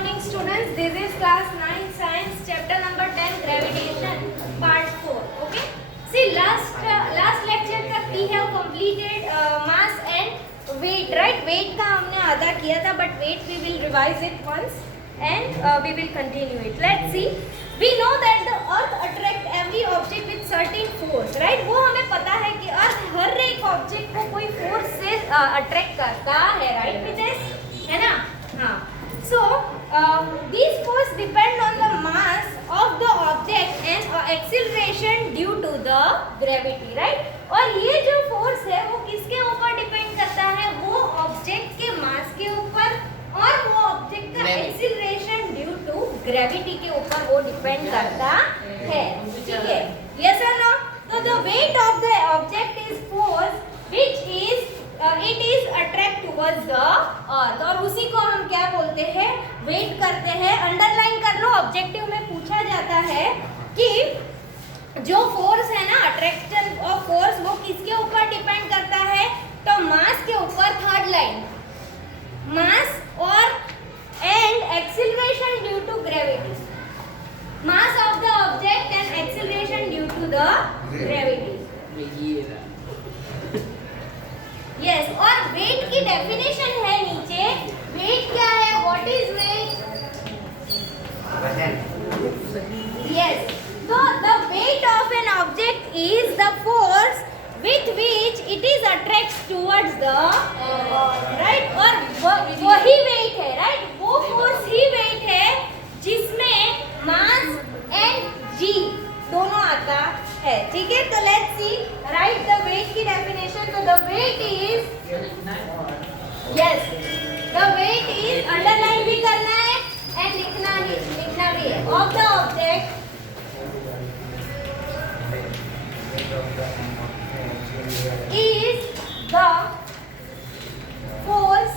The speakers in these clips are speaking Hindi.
morning students, this is class 9 science chapter number 10 gravitation part 4. Okay, see last lecture तक we have completed mass and weight, right? Weight का हमने आधा किया था, but weight we will revise it once and we will continue it. Let's see. We know that the earth attract every object with certain force, right? वो हमें पता है कि अर्थ हर एक ऑब्जेक्ट को कोई फोर्स से अट्रैक्ट करता है, right मिसेस? है ना? हाँ. So these force depend on the mass of the object and acceleration due to the gravity, right? और ये जो फोर्स है वो किसके ऊपर डिपेंड करता है? वो ऑब्जेक्ट के मास के ऊपर और वो ऑब्जेक्ट का एक्सीलरेशन ड्यू टू ग्रेविटी के ऊपर वो डिपेंड करता है. ठीक है? यस और नो? तो the wait of the object is force which is it is attract towards the earth. और उसी को हम क्या बोलते हैं? वेट करते हैं. अंडरलाइन कर लो, ऑब्जेक्टिव में पूछा जाता है कि जो फोर्स है ना, अट्रैक्शन ऑफ फोर्स, वो किसके ऊपर डिपेंड करता है? तो मास के ऊपर. थर्ड लाइन, मास और and acceleration due to gravity. Mass of the object and acceleration due to the gravity. Yes, और वेट की डेफिनेशन है नीचे. वेट क्या है? What is weight? Yes, so the weight of an object is the force with which it is attracts towards the right. और वही वेट है, राइट? वो फोर्स ही वेट है जिसमें मास एंड जी दोनों आता है. ठीक है? तो let's see, right the weight की डेफिनेशन. तो the weight is, yes, the weight is, underline भी करना है एंड लिखना भी है, of the object is the force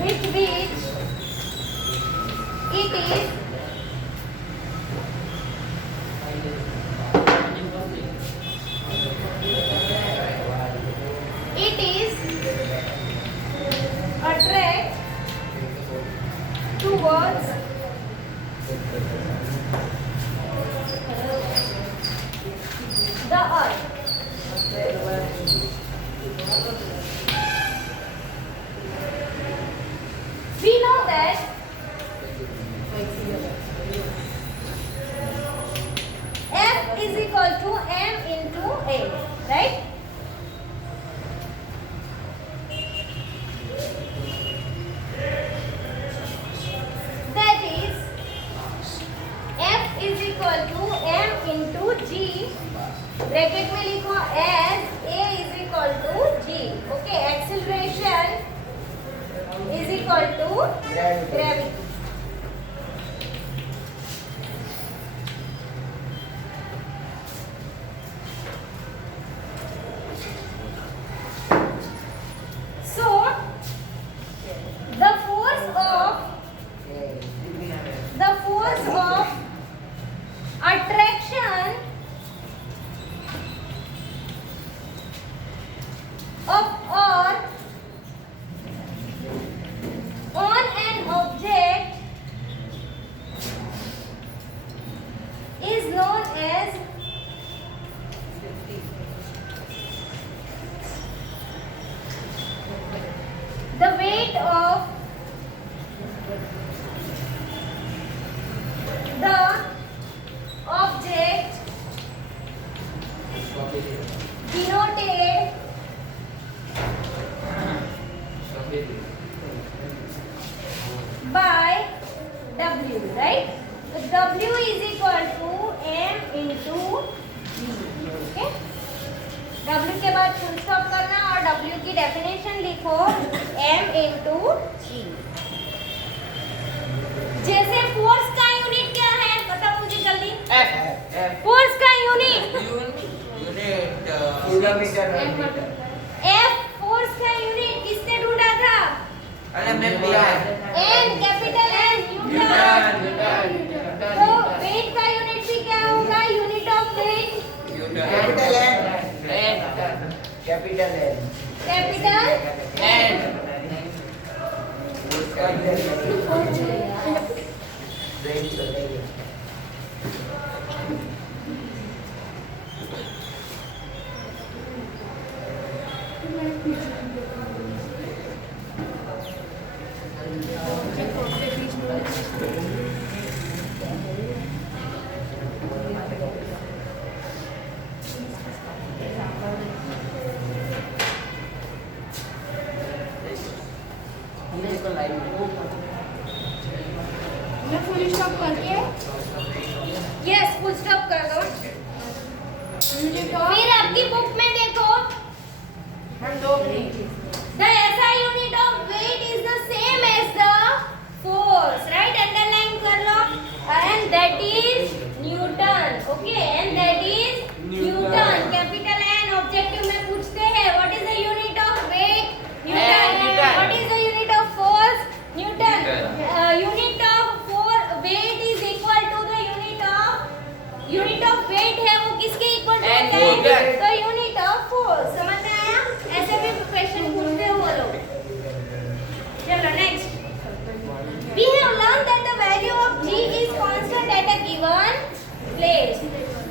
with which it is attract towards the earth. We know that F is equal to M into A, right? That is, F is equal to M into G. Bracket में लिखो as A is equal to G. Okay, acceleration is equal to gravity. So the force of attraction of earth on an object is known as the weight of the object denoted by W, right? So W is equal to M into G. Okay? W के बाद फुल स्टॉप करना और W की डेफिनेशन लिखो M into G. जैसे फोर्स का यूनिट क्या है? बताओ मुझे जल्दी. F. फोर्स का यूनिट. F फोर्स का यूनिट किसने ढूंढा था? N, capital N, Newton. तो वेट का यूनिट भी क्या होगा? Unit of weight capital N. मैं फुल स्टॉप करके यस फुल स्टॉप कर दो। फिर आपकी बुक में देखो the SI unit of weight is the same as the force, right? Underline कर लो and that is Newton, okay? And that is Newton. Capital N objective में पूछते हैं what is the unit of weight? Newton. What is the unit of force? Newton. Unit of weight is equal to the unit of weight है वो किसके इक्वल होता है? तो unit of force। समझ में आया? ऐसे भी क्वेश्चन पूछते हैं वो लोग। चलो next. We have learned that the value of g is constant at a given place.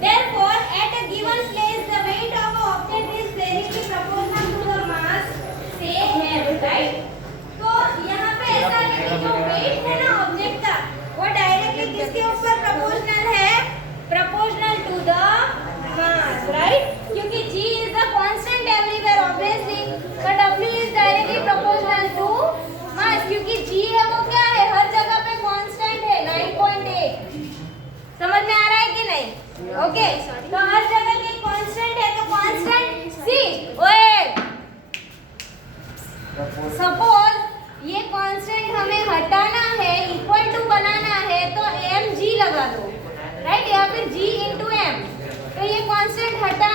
Therefore, at a given place, the weight of an object is directly proportional to the mass say m, right? तो यहाँ पे ऐसा है कि जो weight है ना ऑब्जेक्ट का वो डायरेक्टली किसके ऊपर प्रोपोर्शनल है? Proportional to the mass, right? क्योंकि g is the constant everywhere obviously, but w is directly proportional to mass क्योंकि g है वो क्या है? हर जगह पे कांस्टेंट है 9.8। समझ में आ रहा है कि नहीं? ओके तो हर जगह के कांस्टेंट है तो कांस्टेंट c। ओए सपोज ये कांस्टेंट हमें हटाना है इक्वल टू बनाना है तो mg लगा दो, राइट? या फिर g into m। तो ये कांस्टेंट हटा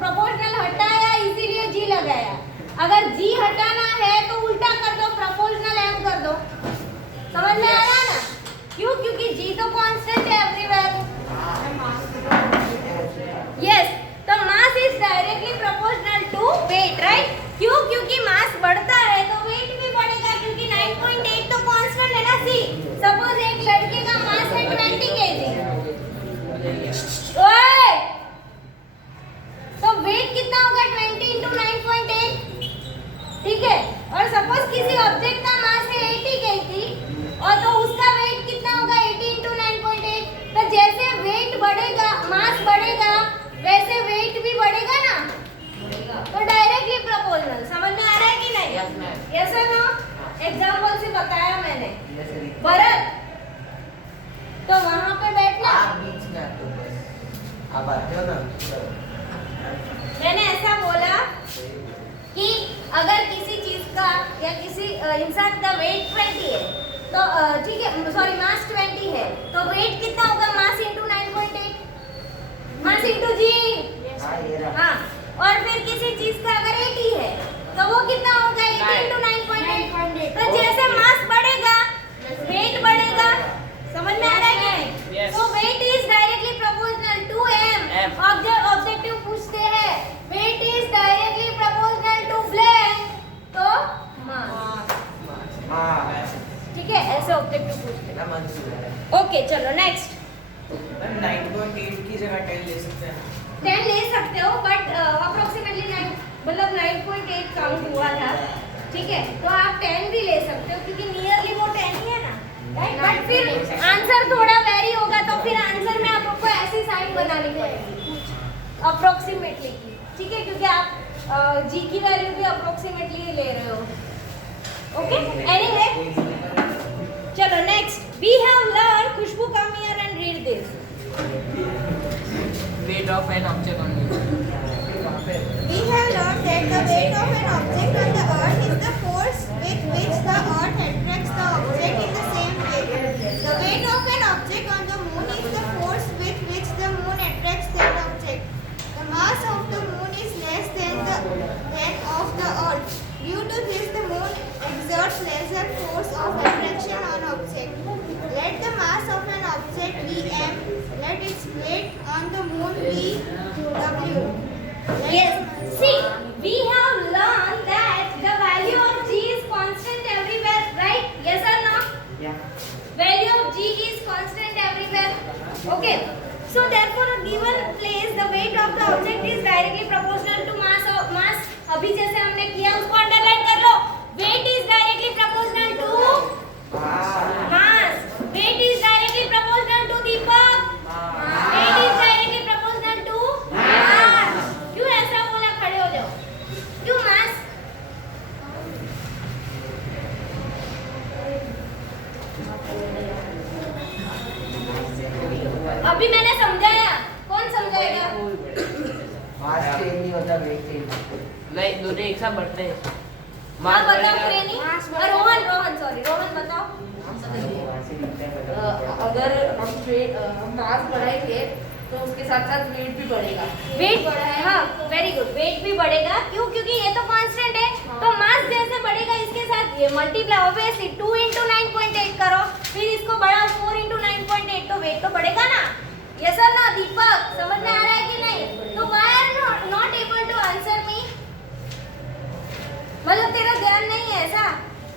प्रोपोर्शनल हटाया इसीलिए g लगाया। अगर g हटाना है तो उल्टा कर दो प्रोपोर्शनल m कर दो। समझ में आ रहा है ना? क्यों? क्योंकि g तो कांस्टेंट है एवरीवेयर। यस तो mass is directly proportional to weight, right? क्यों? क्योंकि मास बढ़ता है तो वेट भी बढ़ेगा क्योंकि 9.8 तो कांस्टेंट है ना c। सपोज एक लड़के का मास है 20 केजी। ओए तो वेट कितना होगा? 20 into 9.8, ठीक है? और सपोज किसी ऑब्जेक्ट का मास है 80 केजी और तो उसका वेट कितना होगा? 80 into 9.8। तो जैसे वेट बढ़ेगा मास बढ़ेगा वैसे वेट भी बढ़ेगा ना, तो डायरेक्टली प्रोपोर्शनल। समझ में आ रहा है कि नहीं? यस और नो? एग्जांपल से बताया मैंने। भरत तो वहां पे बैठना। आप बीच में आते हो बस, आप आते हो ना। मैंने ऐसा बोला कि अगर किसी चीज का या किसी इंसान का वेट 20 है तो ठीक है, सॉरी मास 20 है तो वेट कितना होगा? मास इंटू 9.8, मास इंटू जी। हाँ और फिर किसी चीज का अगर 80 है तो वो कितना होगा? 80 इंटू 9.8। तो जैसे मास बढ़ेगा वेट बढ़ेगा। समझ में आ रहा है कि नहीं? So weight is directly proportional to m। Objective पूछते हैं weight is directly proportional to blank तो मास। ठीक है ऐसे ऑब्जेक्टिव पूछते हैं। ओके चलो नेक्स्ट। 9.8 की जगह 10 ले सकते हैं। 10 ले सकते हो बट अप्रोक्सीमेटली 9 मतलब 9.8 काउंट हुआ था, ठीक है? तो आप 10 भी ले सकते हो क्योंकि नियरली वो 10 ही है ना, राइट? बट फिर आंसर थोड़ा वेरी होगा तो फिर आंसर में आपको ऐसी साइन बनानी पड़ेगी अप्रोक्सीमेटली की, ठीक है? क्योंकि आप जी की वैल्यू भी अप्रोक्सीमेटली ले रहे हो। ओके एनीवे चलो next. We have learn, Khushboo come here and read this. Weight of an object on you. We have learned that the weight of an object on the earth is the force with which the earth attracts the object in the same way. The weight of an object on the moon is the force with which the moon attracts that object. The mass of the moon is less than that of the earth. Due to this, the moon exerts lesser force of attraction on object. Let the mass of an object be m. Let its weight on the moon be w. Yes, see, we have learned that the value of Okay. So therefore, a given place, the weight of the object is directly proportional to mass. अभी जैसे हमने किया उसको अंडरलाइन कर लो. Weight is directly proportional to mass. Weight is directly proportional to Deepak. Weight is directly proportional to mass. क्यों ऐसा बोला? खड़े हो जाओ. क्यों mass? अभी मैंने समझाया. कौन समझाएगा? मास चेंज नहीं होता, वेट चेंज. नहीं, दोनों एक साथ बढ़ते हैं. हाँ बताओ ट्रेनिंग. रोहन बताओ. अगर हम मास बढ़ाएंगे तो उसके साथ साथ वेट भी बढ़ेगा. वेट बढ़ा है. हाँ वेरी गुड. वेट भी बढ़ेगा. क्यों? क्योंकि ये तो कांस्टेंट है. तो मास जैसे बढ़ेगा इसके साथ ये मल्टीप्लाई ऑब्वियसली 2 × 9.8 करो. फिर इसको बढ़ाओ 4 × 9.8 तो वेट तो बढ़ेगा ना. यस और नो दीपक? समझ में आ रहा है कि नहीं? तो why are not able to answer me? मतलब तेरा ध्यान नहीं है ऐसा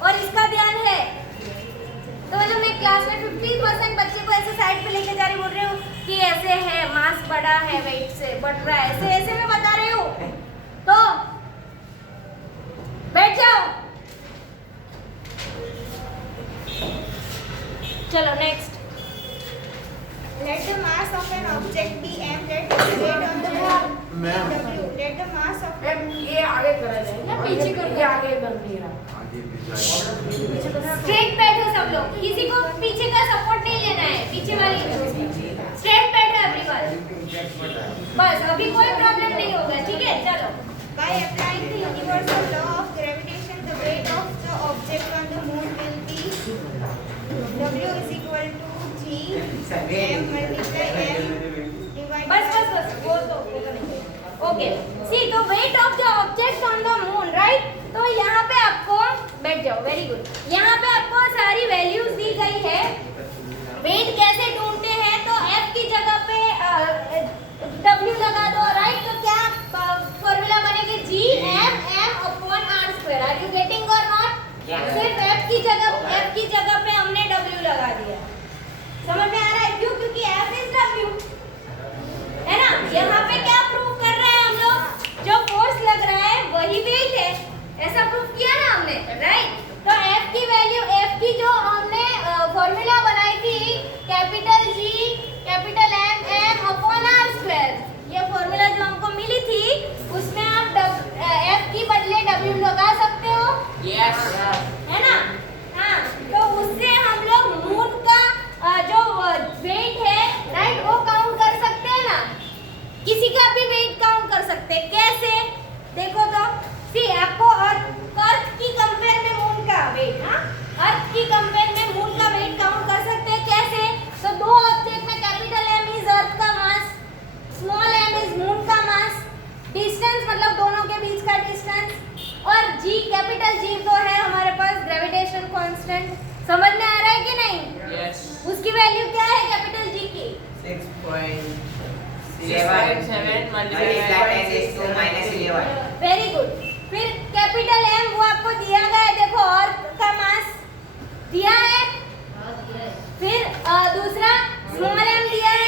और इसका ध्यान है. तो मतलब मैं क्लास में 50% बच्चे को ऐसे साइड पे लेके जा रही बोल रही हूँ कि ऐसे है मास बढ़ा है वेट से बढ़ रहा है ऐसे ऐसे मैं बता रही हूँ. तो बैठ जाओ. चलो next. Let the mass of an object be m. Let the weight on the moon be w. Let the mass of ये आगे कर रहे हैं ना, पीछे कर. ये आगे कर नहीं रहा. स्ट्रेट बैठो सब लोग. किसी को पीछे का सपोर्ट नहीं लेना है. पीछे वाली स्ट्रेट बैठो एवरीवन. बस अभी कोई प्रॉब्लम नहीं होगा. ठीक है चलो. by applying the universal law of gravitation, the weight of the object on the moon will be w is equal to g m multiply m divided बस वो तो ओके. सी तो weight of the object on the moon right. तो यहाँ पे आपको बैठ जाओ. Very good. यहाँ पे आपको सारी वैल्यूज दी गई है. वेट कैसे ढूंढते हैं? तो F की जगह पे W लगा दो राइट. तो क्या फॉर्मूला बनेगी? G(m)m/r². आर यू गेटिंग और नॉट? सिर्फ F की जगह पे हमने W लगा दिया. समझ में आ रहा है? क्यों? क्योंकि F इज W है ना. यहाँ पे क्या प्रूव कर रहे हैं हम लोग? जो फोर्स लग रहा है वही वेट है. ऐसा प्रूव किया ना हमने राइट. तो F की वैल्यू F की जो हमने फॉर्मूला बनाई थी कैपिटल G कैपिटल M/r². ये फॉर्मूला जो हमको मिली थी उसमें आप F की बदले W लगा सकते हो. यस. है ना. हाँ तो उससे हम लोग मून का जो वेट है राइट वो काउंट कर सकते हैं ना. किसी का भी वेट काउंट कर सकते हैं. कैसे? देखो तो सी आपको अर्थ की कंपेयर में मून का वेट. हाँ अर्थ की कंपेयर में मून का वेट काउंट कर सकते हैं. कैसे? तो दो ऑब्जेक्ट में कैपिटल M इज अर्थ का मास, स्मॉल m इज मून का मास. डिस्टेंस मतलब दोनों के बीच का डिस्टेंस. और G कैपिटल G तो है हमारे पास ग्रेविटेशन कांस्टेंट. समझ में आ रहा है कि नहीं? यस. उसकी वैल्यू क्या है कैपिटल G की? 6.7 मल्टीप्लाई 10⁻11. Very good. फिर कैपिटल M वो आपको दिया गया है. देखो अर्थ का मास दिया है. फिर दूसरा स्मॉल m दिया है.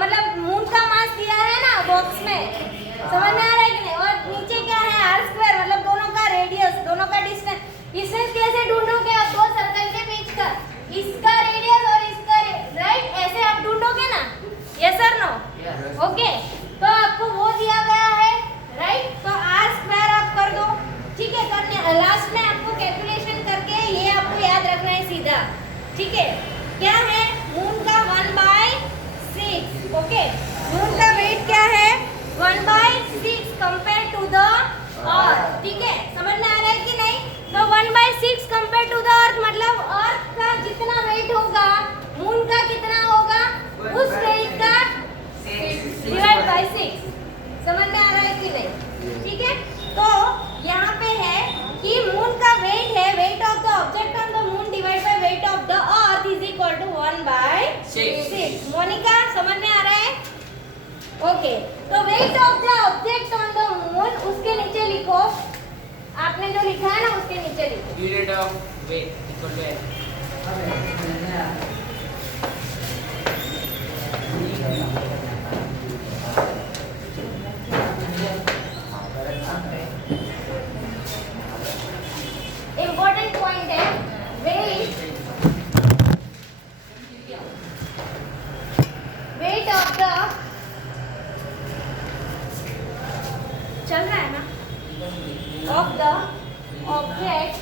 मतलब मून का मास दिया है ना बॉक्स में. समझ में आ रहा है कि नहीं? और नीचे क्या है? r² मतलब दोनों का रेडियस, दोनों का डिस्टेंस. डिस्टेंस कैसे ढूंढोगे आप? दो सर्कल के बीच का, इसका रेडियस और इसका राइट. ऐसे आप ढूंढोगे ना. यस और नो? ओके. तो आपको वो दिया गया है राइट. तो r² आप कर दो. ठीक है. करने लास्ट में आपको कैलकुलेशन करके ये आपको याद रखना है सीधा. ठीक है. क्या है? मून का 1/6. ओके. मून का वेट क्या है? 1/6 कंपेयर टू द अर्थ. ठीक है. समझ में आ रहा है कि नहीं? तो 1/6 कंपेयर टू द अर्थ मतलब अर्थ का जितना वेट होगा मून का कितना होगा उस वेट का डिवाइड बाय 6. समझ में आ रहा है कि नहीं? ठीक है. तो यहाँ पे है कि मून का वेट है weight of the object on the moon divide by weight of the earth is equal to 1/6. Monika समझ में आ रहा है? ओके. तो weight of the object on the moon उसके नीचे लिखो. आपने जो लिखा है ना उसके नीचे लिखो. Unit of weight equal to important point है वेट ऑफ द चल रहा है ना of the object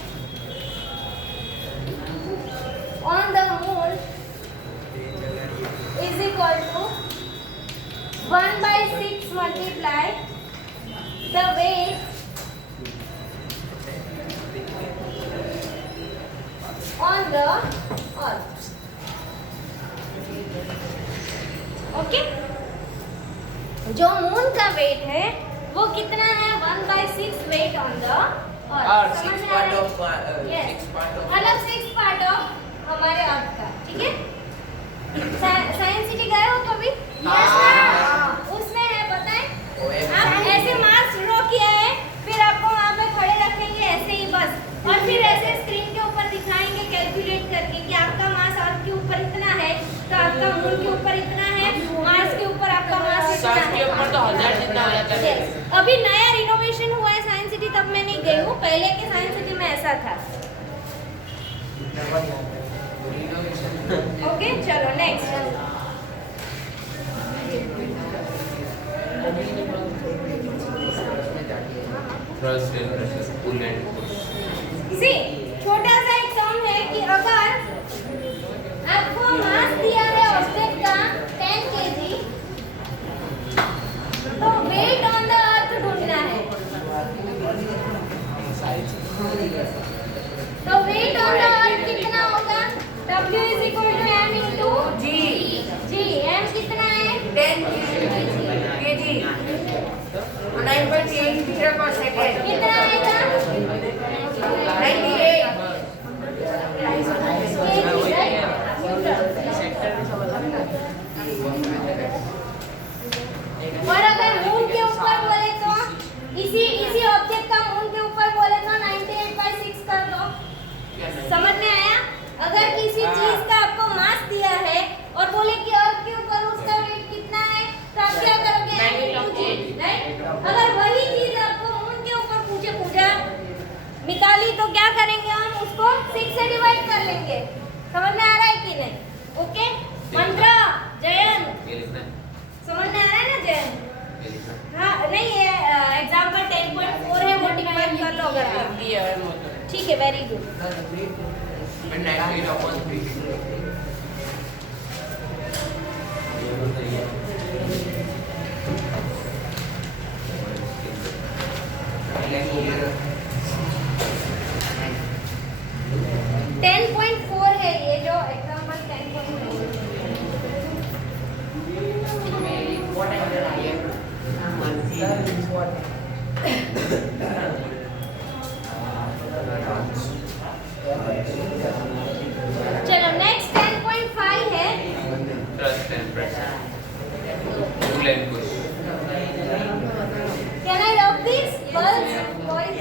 on the moon is equal to 1/6 multiply the weight on the earth. ओके जो मून का वेट है वो कितना है 1/6 weight on the earth. Six part of मतलब 6 पार्ट ऑफ हमारे अर्थ का. ठीक है. साइंस सिटी गए हो कभी? उसमें है पता है आप ऐसे मार्क्स ड्रॉ किया है फिर आपको वहाँ पे खड़े रखेंगे ऐसे ही बस और फिर ऐसे स्क्रीन के ऊपर दिखाएंगे कैलकुलेट करके कि आपका मास अर्थ के ऊपर इतना है तो आपका मून के ऊपर इतना है मार्स के ऊपर आपका मास इतना है. के ऊपर तो 1000 जितना हो जाता है. अभी नया रिनोवेशन हुआ है साइंस सिटी तब मैं नहीं गई हूँ. पहले के साइंस सिटी में ऐसा था. ओके चलो next. Thrust and pressure, pull and push. सी छोटा सा एक टर्म है कि अगर आपको मास दिया है ऑब्जेक्ट का 10 kg तो वेट ऑन द अर्थ ढूंढना है. तो वेट ऑन द अर्थ कितना होगा? W is equal to m into g. m कितना है? 10 kg. 9.8 मीटर पर सेकंड. कितना आएगा? 98. और अगर मून के ऊपर बोले तो इसी ऑब्जेक्ट का मून के ऊपर बोले तो 98/6 कर दो. समझ में आया? अगर किसी चीज का आपको मास दिया है और बोले कि अर्थ के ऊपर उसका वेट कितना है तो आप क्या करोगे? राइट. अगर वही चीज आपको मून के ऊपर पूछा निकाली तो क्या करेंगे? हम उसको 6 से डिवाइड कर लेंगे. समझ में आ रहा है कि नहीं? ओके. मंत्र जयंत ये लिखना है. समझ में आ रहा है ना जयंत? ये लिखना है. हाँ नहीं ये एग्जाम्पल 10.4 है वो डिवाइड कर लो अगर आप. ठीक है very good. And 98 upon 3. Ten 10.4 है ये जो एग्जाम्पल 10.4. चलो नेक्स्ट 10.5 है. Thrust and pressure, pull and push. Can I rub this? Girls, boys?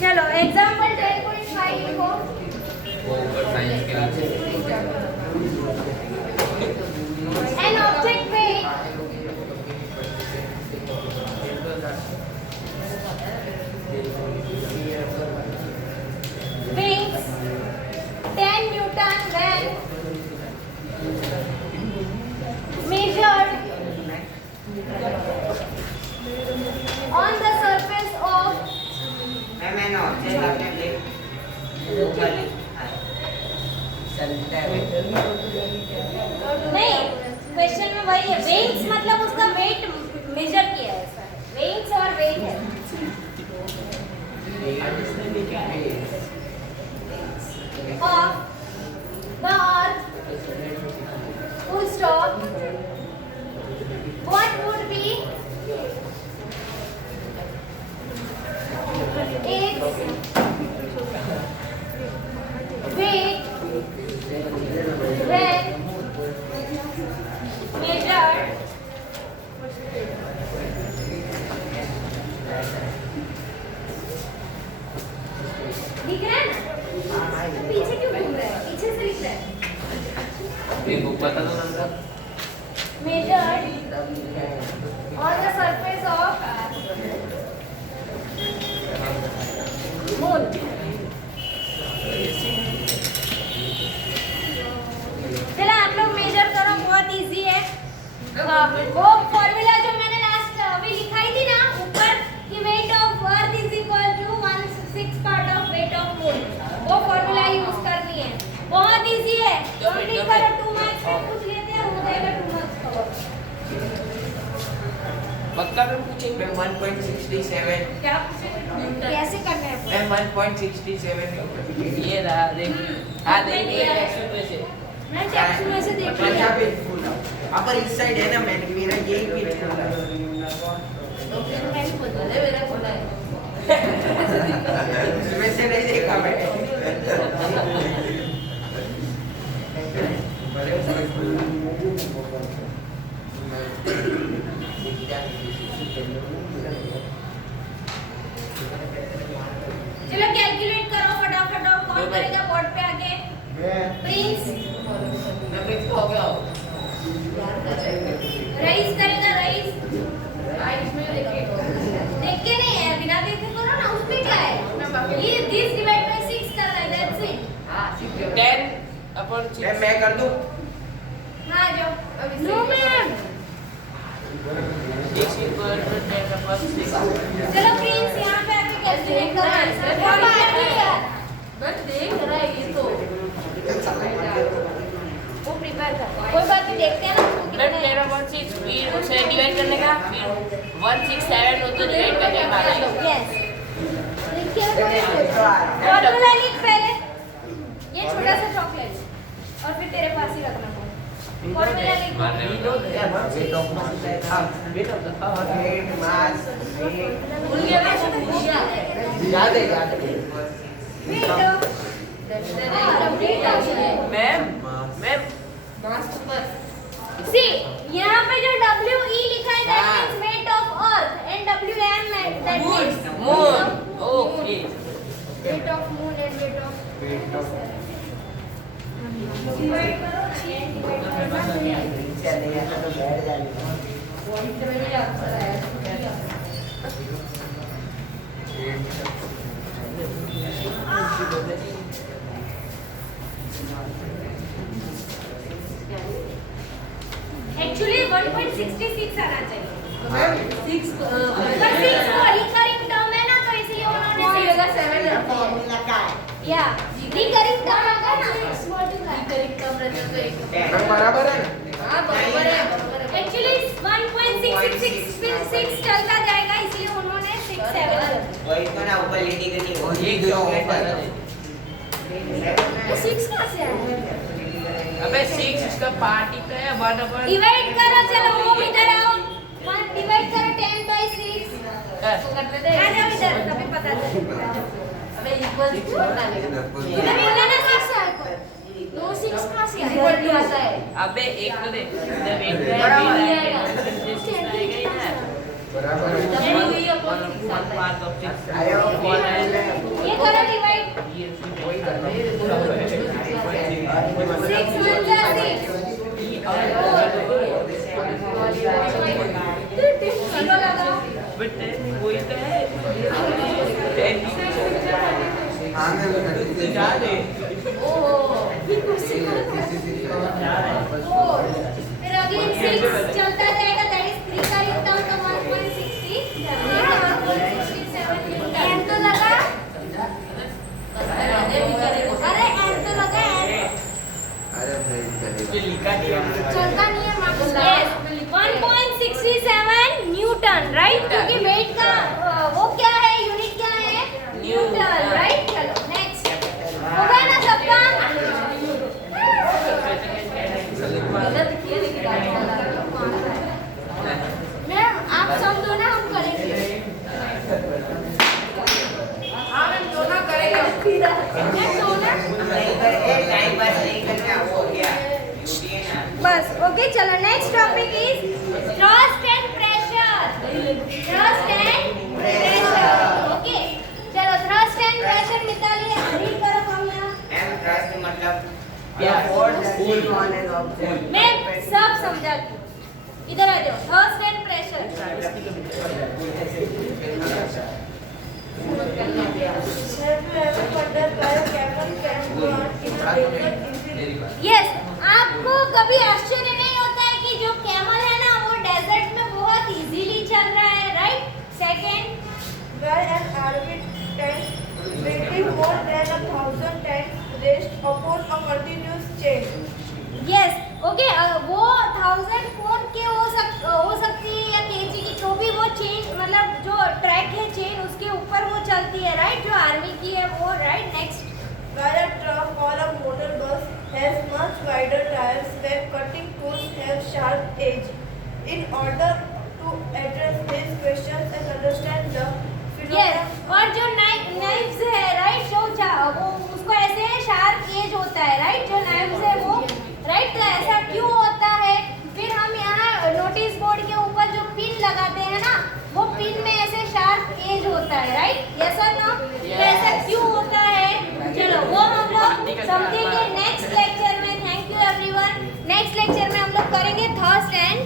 चलो एग्जाम्पल 10.5 लिखो. वो ऊपर साइंस के नीचे. An object weight weighs 10 Newton when measured on the surface of मैंने ऑब्जेक्ट आपने देख नहीं क्वेश्चन में वही है. वेट्स मतलब उसका वेट मेजर किया है. ऐसा है वेट्स और वेट है. of the earth full stop what would be its weight when measured बता दो number measured on the surface of moon. चला आप लोग मेजर करो, बहुत इजी है। वो फॉर्मूला जो मैंने लास्ट अभी लिखाई थी ना ऊपर कि weight of earth is equal to 1/6 part of weight of moon, वो फॉर्मूला यूज करनी है। बहुत इजी है, कंप्लीट करो। 2 मार्क्स में पूछ लेते हैं, हो जाएगा 2 मार्क्स का। पक्का में पूछेंगे। मैं 1.67 क्या कैसे करना है? मैं 1.67 ये रहा देख। हाँ देख ये एक्शन में से। मैं टेक्स्ट में से देख लिया। अच्छा पेज फुल अपर इस साइड है ना, मैंने मेरा यही पेज फुल है। तो फिर मैं ही बोल रहा मेरा खुला है। वैसे नहीं देखा मैं। चलो कैलकुलेट करो फटाफट। और कौन करेगा बोर्ड पे आके? प्रिंस हो गया। रईस करेगा। रईस इसमें देखिए देख के नहीं है, बिना देखे करो ना। उसमें क्या है? ये दिस डिवाइड बाय 6 करना है, दैट्स इट। 10/6 मैं कर दूं? हाँ जाओ। No ma'am. is equal to 10/6। चलो प्रिंस यहाँ पे आके कैलकुलेट करो आंसर। हम आगे यार बस देख रहा है ये तो वो प्रिपेयर कर। कोई बात नहीं, देखते हैं ना उसको कितना है। 10/6 फिर उसे डिवाइड करने का, फिर 167 हो तो डिवाइड करने का। यस लिखिए। फॉर्मूला लिख पहले। ये छोटा सा चॉकलेट और फिर तेरे पास ही रखना है। फॉर्मूला लिख। वेट मास भूल गया मैं तो भूल गया याद है वेट मैम मैम मास्क पर सी यहाँ पे जो WE लिखा है that means wait of earth and WM that means moon. Okay wait of moon and weight of point में भी आंसर आया एक्चुअली 1.66 आना चाहिए। मैम 6 पर 6 रिकरिंग टर्म है ना, तो इसलिए उन्होंने 7 फॉर्मूला का है। या रिकरिंग टर्म होगा ना 6 मल्टीप्लाई। करेक्ट कम रहता तो एक बराबर है हां बराबर है एक्चुअली 1.666 चलता जाएगा, इसलिए उन्होंने 6 7 वही तो ना, ऊपर लेने के लिए ये क्यों है? 6 कहां से आया? अबे 6 इसका पार्ट ही तो है 1/। डिवाइड करो। चलो वो इधर आओ। 1 डिवाइड करो 10/6। तो करने दे आ जाओ इधर, तभी पता चलेगा। अबे इक्वल छोड़ना लेगा तूने बोला ना 6 आया को। नो 6 कहां से इक्वल आया? टू आता है अबे एक तो दे जब एक है बराबर बिना ही आएगा। आएगा ही ना। बराबर है डब्ल्यू ई अपॉन 6 1 आता है part of 6 अरे वो वन है। ये करो डिवाइड। ये वही करना 6 1 जा 6। जीरो लगाओ। बट वही तो है 10 हां मैं जा दे। ओहो फिर अगेन 6 चलता जाएगा, दैट इज 3 का टर्म का 1.60। ये 1.67 एन तो लगा। अरे एन तो लगा एन। अरे भाई ये लिखा नहीं है। चलता नहीं है मार्क्स। Yes 1.67 Newton, right? क्योंकि वेट का वो क्या है, यूनिट क्या है? Newton, right? चलो नेक्स्ट होगा ना सबका? गलत किया लेकिन मैम आप समझो ना, हम करेंगे। हां मैम दोनों करेंगे मैं सोना टाइम पास नहीं करना हो गया बस। ओके चलो next topic is thrust and pressure. Thrust and pressure. Okay चलो thrust and pressure Mitali read करो हम यहाँ। एम थ्रस्ट मतलब Yeah, force acting on an object. मैं सब समझाती हूँ, इधर आ जाओ। Thirst and pressure. यस, आपको कभी आश्चर्य नहीं होता है कि जो कैमल है ना वो डेजर्ट में बहुत इजीली चल रहा है, right? Second, Where an army tank weighing more than 1,000 tanks rest upon a continuous chain. Yes, okay. वो 1000 फोन के हो सकती है या केजी की, जो भी वो चेन मतलब जो ट्रैक है चेन उसके ऊपर वो चलती है, राइट? जो आर्मी की है वो, right? Next, Where a truck or a motor bus has much wider tires where cutting tools have sharp edge. In order to address these questions and understand the yes, और जो नाइफ्स है, राइट? वो उसको ऐसे शार्प एज होता है, राइट? जो नाइफ्स है वो, राइट? तो ऐसा क्यों होता है? फिर हम यहाँ नोटिस बोर्ड के ऊपर जो पिन लगाते हैं ना, वो पिन में ऐसे शार्प एज होता है, राइट? यस और नो? तो ऐसा क्यों होता है? चलो वो हम लोग समझेंगे नेक्स्ट लेक्चर में। Thank you everyone. Next lecture में हम लोग करेंगे थर्स्ट एंड